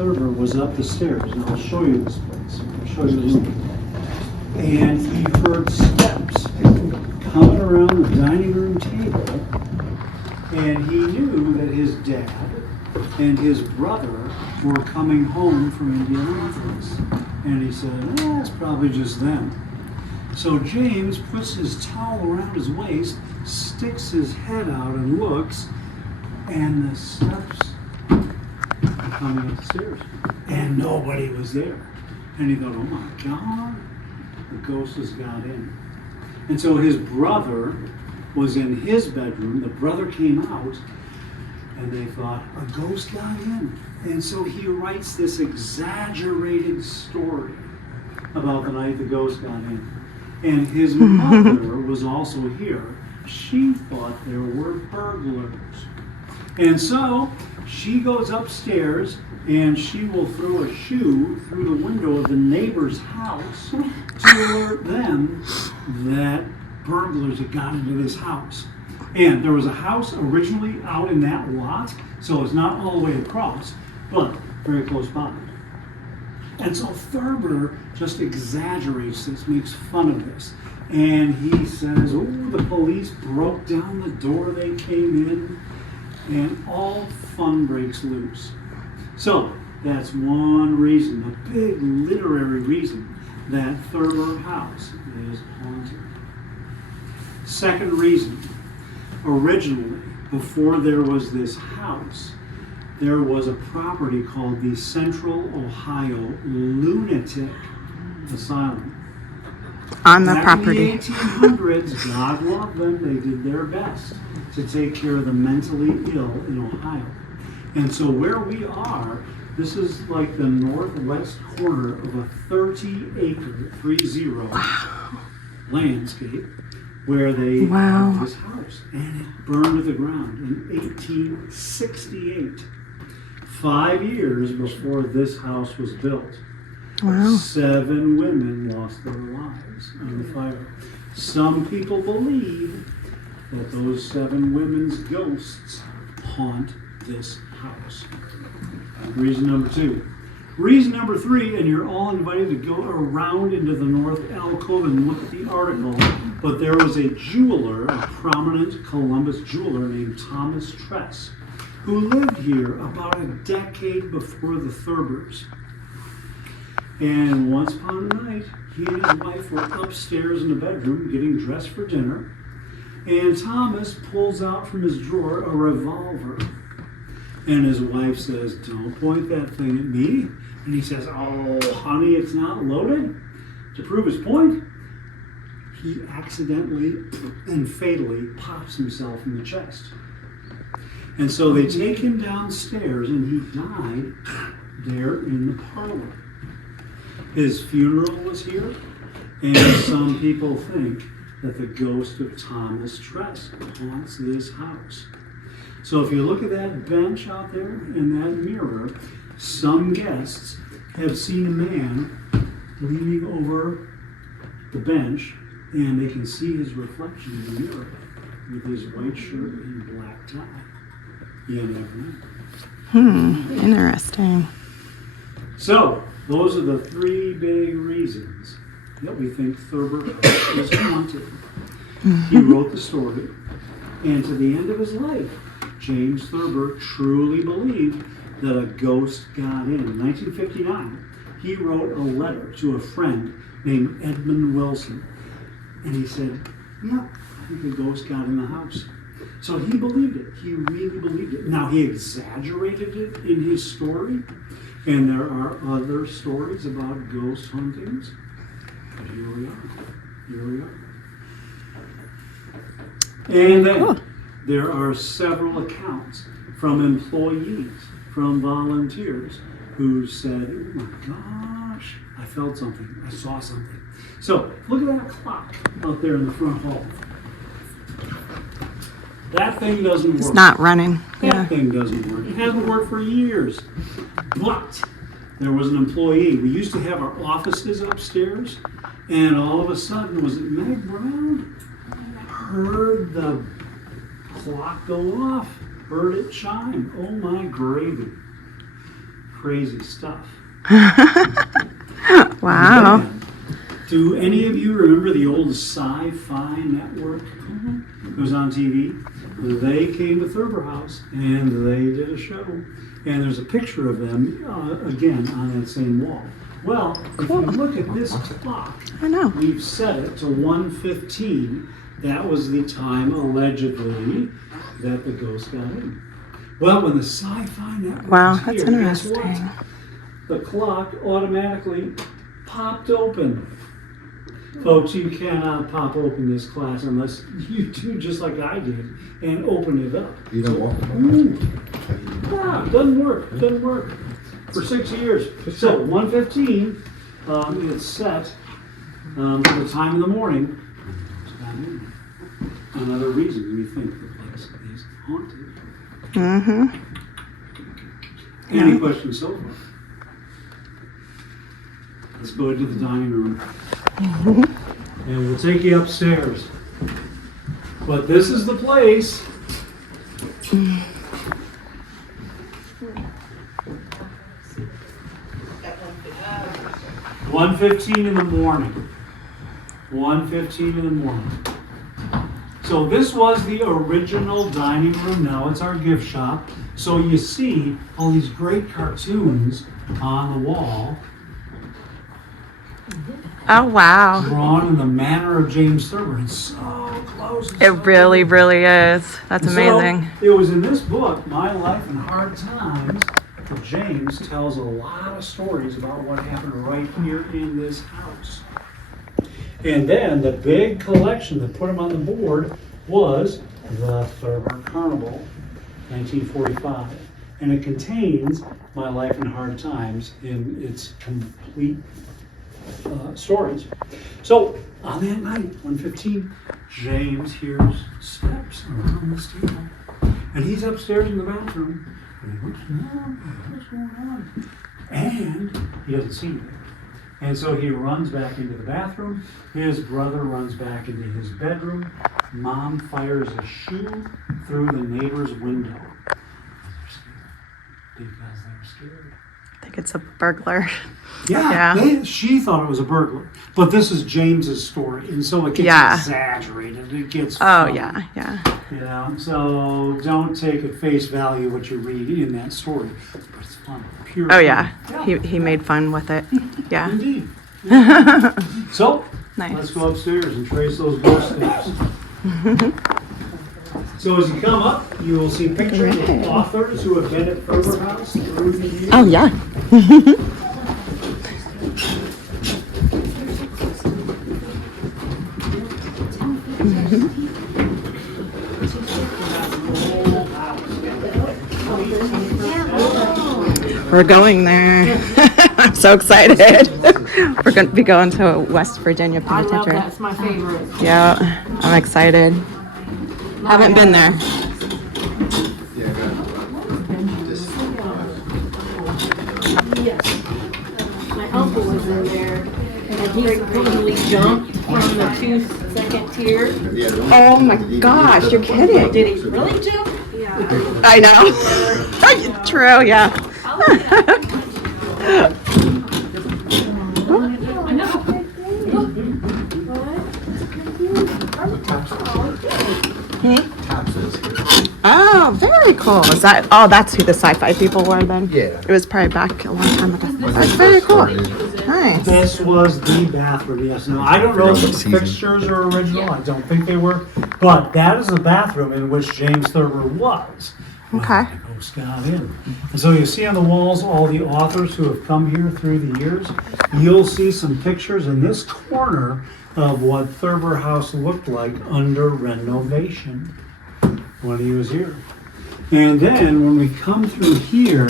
Thurber was up the stairs, and I'll show you this place. I'll show you the room. And he heard steps coming around the dining room table, and he knew that his dad and his brother were coming home from Indianapolis. And he said, it's probably just them. So James puts his towel around his waist, sticks his head out and looks, and the steps are coming upstairs. And nobody was there. And he thought, oh my God, the ghost has got in. And so his brother was in his bedroom. The brother came out, and they thought, a ghost got in. And so he writes this exaggerated story about the night the ghost got in. And his mother was also here. She thought there were burglars. And so she goes upstairs, and she will throw a shoe through the window of the neighbor's house to alert them that burglars had got into this house. And there was a house originally out in that lot, so it's not all the way across, but very close by. And so Thurber just exaggerates this, makes fun of this. And he says, the police broke down the door they came in, and all fun breaks loose. So that's one reason, the big literary reason, that Thurber House is haunted. Second reason, originally, before there was this house, there was a property called the Central Ohio Lunatic Asylum. On the Back property. in the 1800s, God loved them. They did their best to take care of the mentally ill in Ohio. And so where we are, this is like the northwest corner of a 30-acre, 30 landscape, where they had this house. And it burned to the ground in 1868. 5 years before this house was built. Wow. 7 women lost their lives in the fire. Some people believe that those 7 women's ghosts haunt this house. Reason number 2. Reason number 3, and you're all invited to go around into the North Alcove and look at the article, but there was a jeweler, a prominent Columbus jeweler named Thomas Tress, who lived here about a decade before the Thurbers. And once upon a night, he and his wife were upstairs in the bedroom getting dressed for dinner, and Thomas pulls out from his drawer a revolver. And his wife says, "Don't point that thing at me." And he says, "Oh, honey, it's not loaded." To prove his point, he accidentally and fatally pops himself in the chest. And so they take him downstairs, and he died there in the parlor. His funeral was here, and some people think that the ghost of Thomas Tress haunts this house. So if you look at that bench out there in that mirror, some guests have seen a man leaning over the bench, and they can see his reflection in the mirror with his white shirt and black tie. You never know. Interesting. So, those are the 3 big reasons that we think Thurber is haunted. He wrote the story, and to the end of his life, James Thurber truly believed that a ghost got in. In 1959, he wrote a letter to a friend named Edmund Wilson, and he said, "Yeah, I think a ghost got in the house." So he believed it. He really believed it. Now, he exaggerated it in his story, and there are other stories about ghost hauntings. But here we are. Here we are. And then there are several accounts from employees, from volunteers, who said, "Oh my gosh, I felt something. I saw something." So look at that clock out there in the front hall. That thing doesn't work. It's not running. That thing doesn't work. It hasn't worked for years. But there was an employee. We used to have our offices upstairs, and all of a sudden, was it Meg Brown? Heard the clock go off. Heard it chime. Oh my gravy. crazy stuff. Wow. And then, do any of you remember the old Sci-Fi Network? It was on TV. They came to Thurber House and they did a show. And there's a picture of them, again, on that same wall. Well, if you look at this clock, I know. we've set it to 1:15. That was the time, allegedly, that the ghost got in. Well, when the Sci-Fi Network Wow, was that's here, guess interesting. what? The clock automatically popped open. Folks, you cannot pop open this class unless you do just like I did and open it up. You don't walk Yeah, doesn't work. For 6 years. So 1:15, it's set for the time in the morning. Another reason we think the place is haunted. Mm-hmm. Any questions so far? Let's go into the dining room. And we'll take you upstairs. But this is the place. 1:15 in the morning. 1:15 in the morning. So this was the original dining room. Now it's our gift shop. So you see all these great cartoons on the wall, Oh, wow. drawn in the manner of James Thurber. It's so close. It really, really is. That's amazing. So, it was in this book, My Life in Hard Times, that James tells a lot of stories about what happened right here in this house. And then the big collection that put him on the board was the Thurber Carnival, 1945. And it contains My Life in Hard Times in its complete stories. So on that night, 1:15, James hears steps around this table. And he's upstairs in the bathroom. And he looks around, what's going on? And he doesn't see anything. And so he runs back into the bathroom. His brother runs back into his bedroom. Mom fires a shoe through the neighbor's window. They're scared. Because they're scared. I think it's a burglar. Yeah, Yeah. she thought it was a burglar. But this is James's story, and so it gets Yeah. exaggerated. It gets Oh, funny, yeah, yeah. You know, so don't take at face value what you read in that story. But it's fun. Pure Oh, fun. yeah. He made fun with it. Yeah. Indeed. So, Nice. let's go upstairs and trace those ghost steps. So as you come up, you will see pictures of authors who have been at Thurber House through the years. Oh, yeah. We're going there. I'm so excited. We're going to be going to West Virginia I love Penitentiary. that. It's my favorite. Yeah, I'm excited. Haven't been there. My uncle was in there, and he totally jumped from the 2-second tier. Oh my gosh, you're kidding. Did he really jump? Yeah. I know. True, yeah. I know. Oh, very cool. Is that? Oh, that's who the sci-fi people were then. Yeah. It was probably back a long time ago. That's very cool. Nice. This was the bathroom, yes. Now, I don't know if the fixtures are original, I don't think they were, but that is the bathroom in which James Thurber was. when Okay. the ghost got in. And so you see on the walls all the authors who have come here through the years. You'll see some pictures in this corner of what Thurber House looked like under renovation when he was here. And then when we come through here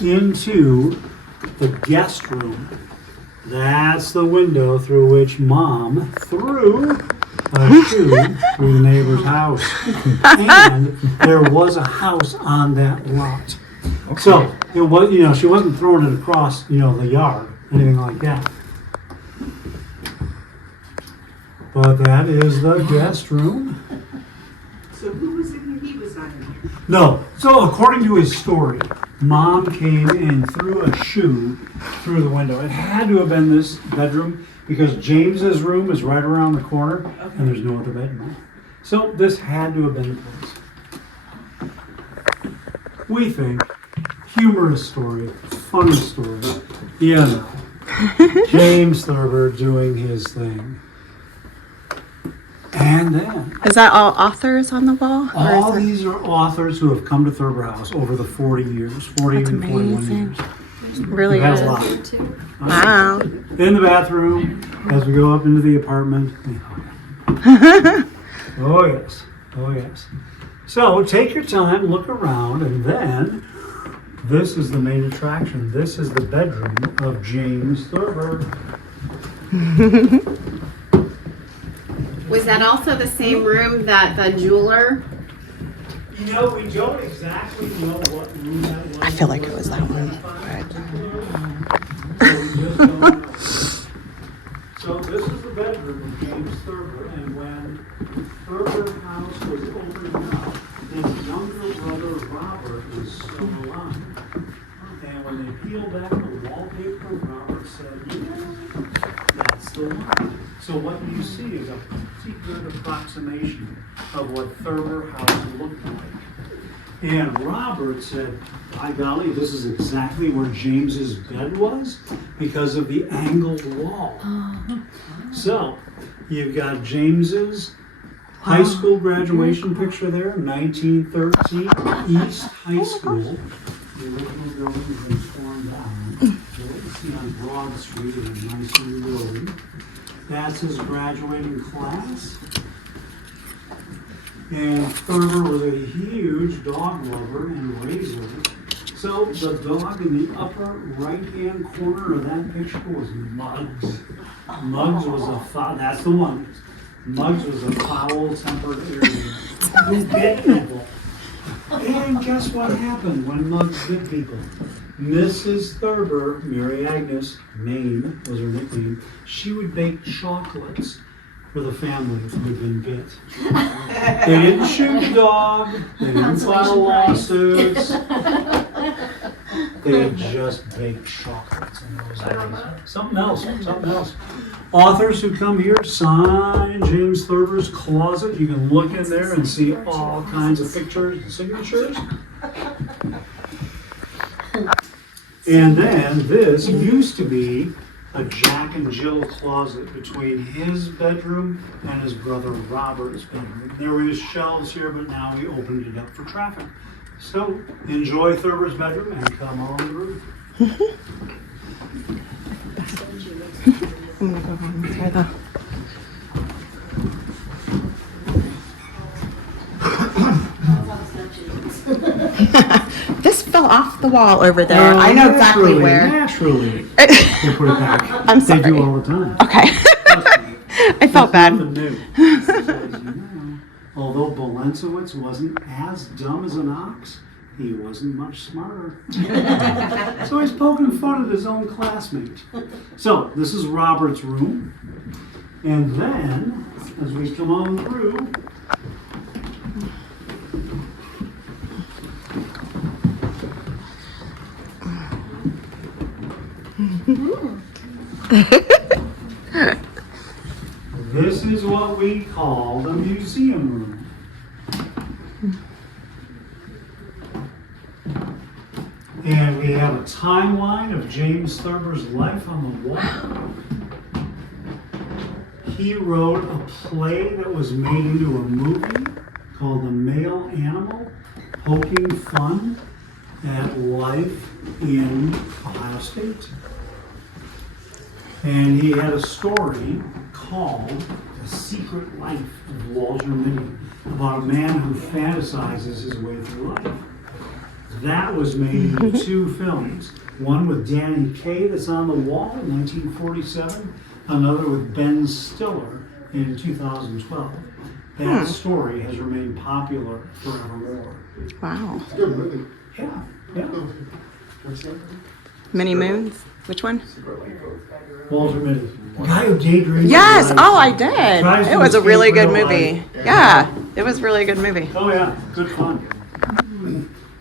into the guest room, that's the window through which Mom threw a shoe through the neighbor's house. And there was a house on that lot. So it was, she wasn't throwing it across, the yard, anything like that. But that is the guest room. So who was in here? He was not in here. No. So according to his story, Mom came and threw a shoe through the window. It had to have been this bedroom because James's room is right around the corner and there's no other bedroom. So this had to have been the place. We think humorous story, funny story. Yeah. James Thurber doing his thing. And then Is that all authors on the wall? Or all is it- these are authors who have come to Thurber House over the 40 years, 40 That's and 41 amazing. years. Really We've had a is. lot. Wow. In the bathroom, as we go up into the apartment. Oh yes, oh yes. So take your time, look around, and then this is the main attraction. This is the bedroom of James Thurber. Was that also the same room that the jeweler? You know, we don't exactly know what room that was. I feel like it was that one. So this is the bedroom of James Thurber, and when Thurber House was opening up, his younger brother Robert was still alive. And when they peeled back the wallpaper, Robert said, "Yeah, that's the one." So what you see is a pretty good approximation of what Thurber House looked like. And Robert said, by golly, this is exactly where James's bed was because of the angled wall. So you've got James's high school graduation picture there, 1913, East High School. The original building has been torn down. So what you see on Broad Street is a nice new building. That's his graduating class. And Thurber was a huge dog lover and raiser. So the dog in the upper right-hand corner of that picture was Muggs. Muggs was that's the one. Muggs was a foul-tempered area. Who bit people. And guess what happened when Muggs bit people? Mrs. Thurber, Mary Agnes, Maine was her nickname, she would bake chocolates for the families who had been bit. They didn't shoot the dog, they didn't file lawsuits, they just baked chocolates in those days. Something else. Authors who come here sign James Thurber's closet. You can look in there and see all kinds of pictures and signatures. And then this used to be a Jack and Jill closet between his bedroom and his brother Robert's bedroom. There were shelves here, but now we opened it up for traffic. So enjoy Thurber's bedroom and come on the roof. I'm gonna go around and try the. This fell off the wall over there. I know exactly where. Naturally. They put it back. I'm sorry. They do all the time. Okay. I felt bad. Nothing new. As you know, although Bolensowitz wasn't as dumb as an ox, he wasn't much smarter. So he's poking fun at his own classmate. So this is Robert's room. And then, as we come on through, this is what we call the museum room. And we have a timeline of James Thurber's life on the wall. He wrote a play that was made into a movie called The Male Animal, poking fun at life in Ohio State. And he had a story called The Secret Life of Walter Mitty, about a man who fantasizes his way through life. That was made into two films. One with Danny Kaye that's on the wall in 1947, another with Ben Stiller in 2012. That story has remained popular forevermore. Wow. Good movie. Yeah. What's that? Many Moons. Which one? Walter Mitty. The guy who daydreamed. Yes. of life. Oh, I did. Tries It to was a escape really good real movie. life. Yeah. It was a really good movie. Oh yeah, good fun.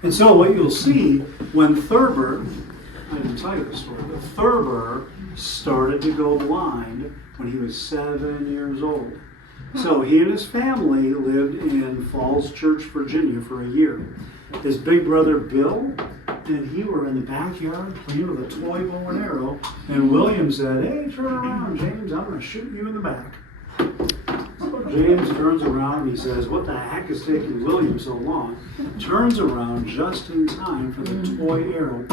And so what you'll see when Thurber, I didn't tell you the story, but Thurber started to go blind when he was 7 years old. So he and his family lived in Falls Church, Virginia for a year. His big brother Bill and he were in the backyard playing with a toy bow and arrow, and William said, "Hey, turn around, James, I'm going to shoot you in the back." So James turns around and he says, "What the heck is taking William so long?" Turns around just in time for the toy arrow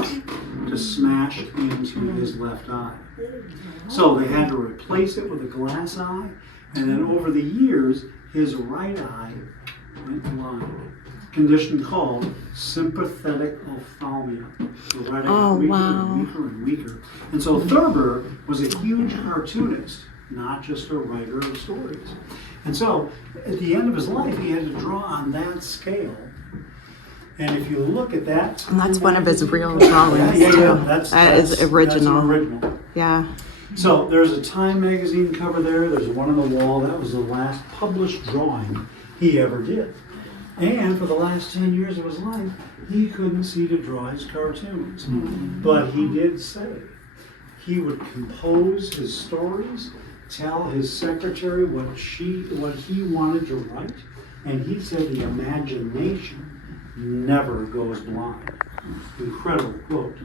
to smash into his left eye. So they had to replace it with a glass eye, and then over the years, his right eye went blind. Condition called sympathetic ophthalmia. The right eye got weaker and weaker and weaker. And so Thurber was a huge cartoonist, not just a writer of stories. And so at the end of his life, he had to draw on that scale. And if you look at that, And that's one of his real drawings yeah, too. that's That's original. That's an original. Yeah. So there's a Time magazine cover there. There's one on the wall. That was the last published drawing he ever did. And for the last 10 years of his life, he couldn't see to draw his cartoons. But he did say he would compose his stories, tell his secretary what he wanted to write, and he said the imagination never goes blind. Incredible quote.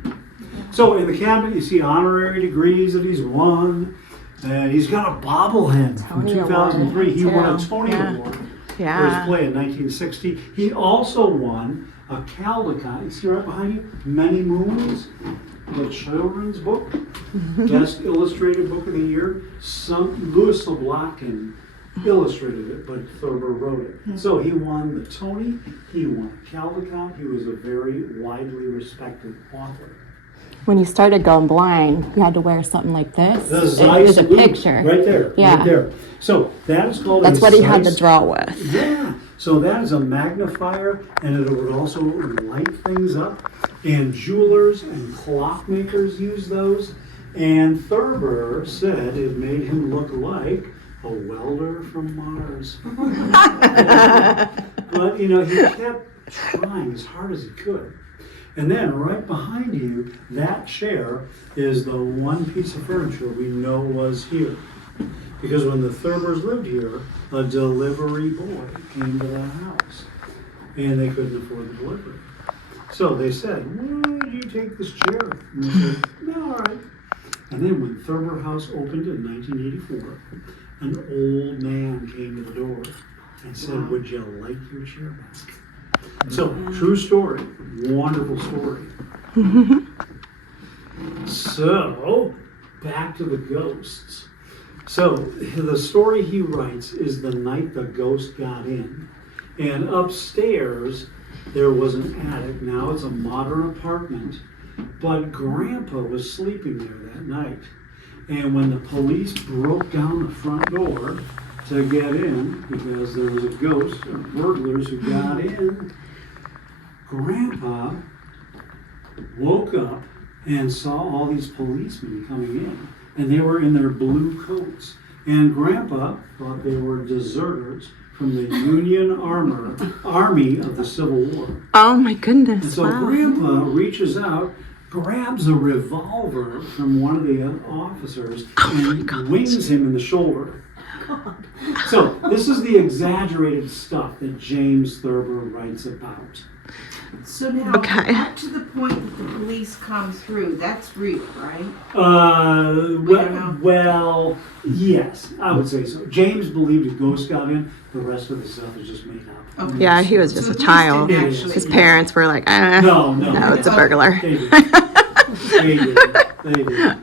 So in the cabinet, you see honorary degrees that he's won, and he's got a bobblehead from Tony 2003. He Award, won a too. Tony Yeah. Award for his Yeah. play in 1960. He also won a Caldecott. You see right behind you, Many Moons, the children's book, best illustrated book of the year. Louis LeBlanc illustrated it, but Thurber wrote it. So he won the Tony, he won Caldecott. He was a very widely respected author. When you started going blind, you had to wear something like this. The It was a Zeiss loop, picture. right there, Yeah. right there. So that is called That's a what he had to Zeiss. draw with. Yeah, so that is a magnifier, and it would also light things up. And jewelers and clockmakers use those. And Thurber said it made him look like a welder from Mars. But he kept trying as hard as he could. And then right behind you, that chair is the one piece of furniture we know was here. Because when the Thurbers lived here, a delivery boy came to that house. And they couldn't afford the delivery. So they said, "Would you take this chair?" And they said, "No, all right." And then when Thurber House opened in 1984, an old man came to the door and said, "Would you like your chair back?" So, true story, wonderful story. So, back to the ghosts. So, the story he writes is the night the ghost got in. And upstairs, there was an attic. Now it's a modern apartment. But Grandpa was sleeping there that night. And when the police broke down the front door to get in, because there was a ghost of burglars who got in, Grandpa woke up and saw all these policemen coming in, and they were in their blue coats. And Grandpa thought they were deserters from the Union Army of the Civil War. Oh my goodness. And so Wow. Grandpa reaches out, grabs a revolver from one of the officers, and wings him in the shoulder. So this is the exaggerated stuff that James Thurber writes about. So now, Okay. up to the point that the police come through, that's real, right? Well, yes, I would say so. James believed a ghost got in. The rest of the stuff is just made up. Okay. Yeah, he was just So a these child. didn't actually- His parents were like, No. no, it's a burglar. They did. They did.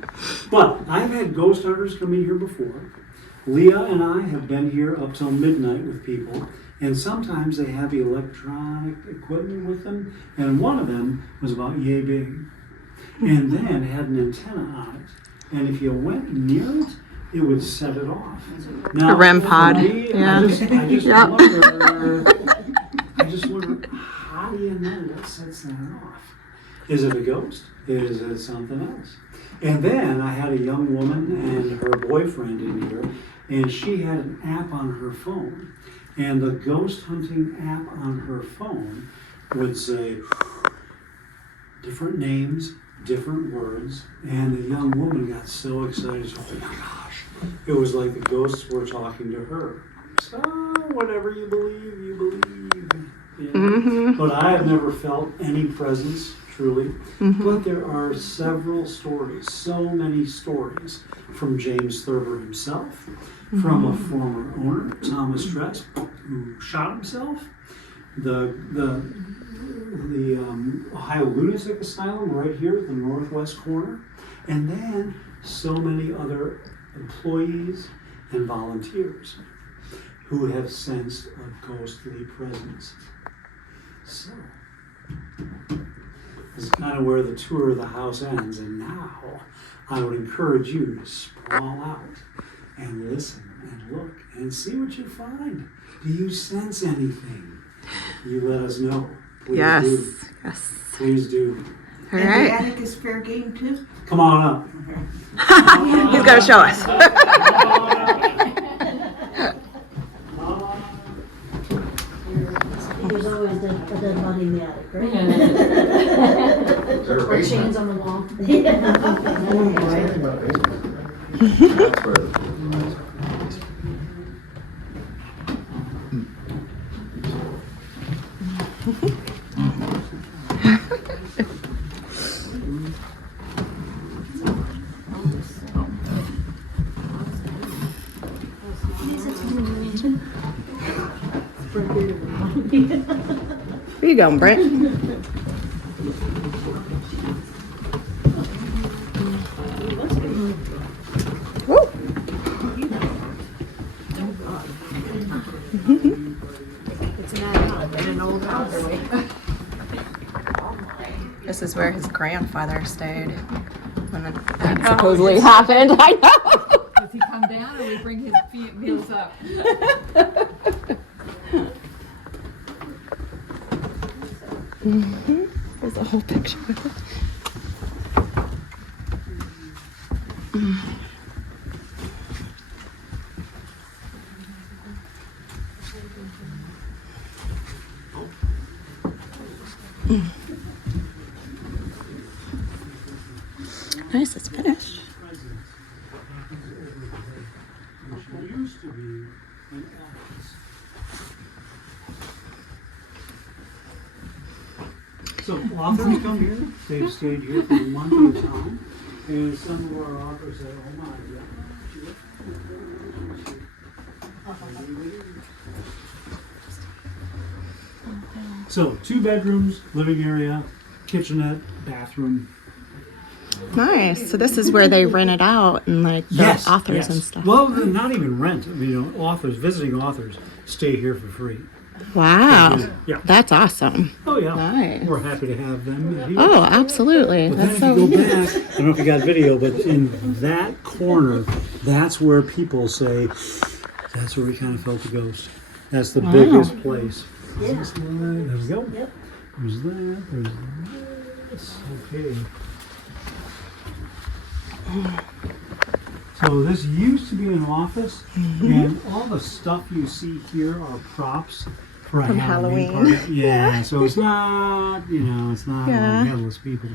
But I've had ghost hunters come in here before. Leah and I have been here up till midnight with people, and sometimes they have electronic equipment with them, and one of them was about yay big, and then had an antenna on it, and if you went near it, it would set it off. Now, A REM for pod, me, yeah. I just Yep. wonder, how do you know what sets that off? Is it a ghost? Is it something else? And then I had a young woman and her boyfriend in here, and she had an app on her phone. And the ghost hunting app on her phone would say, different names, different words, and the young woman got so excited. She, oh my gosh. It was like the ghosts were talking to her. So, whatever you believe, you believe. Yeah. But I have never felt any presence, truly. But there are several stories, so many stories, from James Thurber himself, from a former owner, Thomas Tress, who shot himself, the Ohio Lunatic Asylum right here at the northwest corner, and then so many other employees and volunteers who have sensed a ghostly presence. So, this is kind of where the tour of the house ends, and now I would encourage you to sprawl out and listen and look and see what you find. Do you sense anything? You let us know. Please Yes. do. Yes. Please do. All And the right. attic is fair game too? Come on up. He's going to show us. There's always a dead body in the attic, right? Is there a Or basement? chains on the wall. That's where. Where you going, Brent? Woo. This is where his grandfather stayed when that supposedly happened. I know. Does he come down or we bring his meals up? There's a whole picture of it. Nice, it's finished. Which used to be an office. So authors come here, they've stayed here for a month at a time, and some of our authors say, oh my God. So 2 bedrooms, living area, kitchenette, bathroom. Nice. So this is where they rent it out and like the authors and stuff. Well, not even rent. I mean, authors, visiting authors stay here for free. Wow. Yeah. That's awesome. Oh yeah. Nice. We're happy to have them here. Oh, absolutely. But That's then so if you go nice. back, I don't know if you got video, but in that corner, that's where people say, that's where we kind of felt the ghost. That's the biggest place. Is this the one? There we go. Yep. There's that. There's this. Okay. So this used to be an office, and all the stuff you see here are props for a From Halloween Halloween. party. Yeah, so it's not, it's not Yeah. like headless people,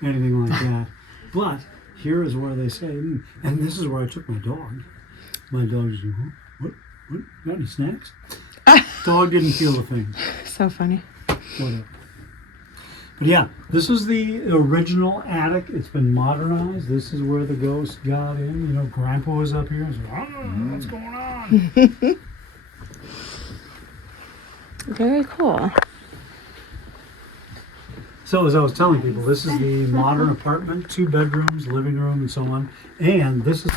anything like that. But here is where they say, and this is where I took my dog. My dog just went, what? Got any snacks? Dog didn't feel a thing. So funny. Whatever. But yeah, this is the original attic. It's been modernized. This is where the ghost got in. Grandpa was up here and said, what's going on? Very cool. So as I was telling people, this is the modern apartment, 2 bedrooms, living room, and so on. And this is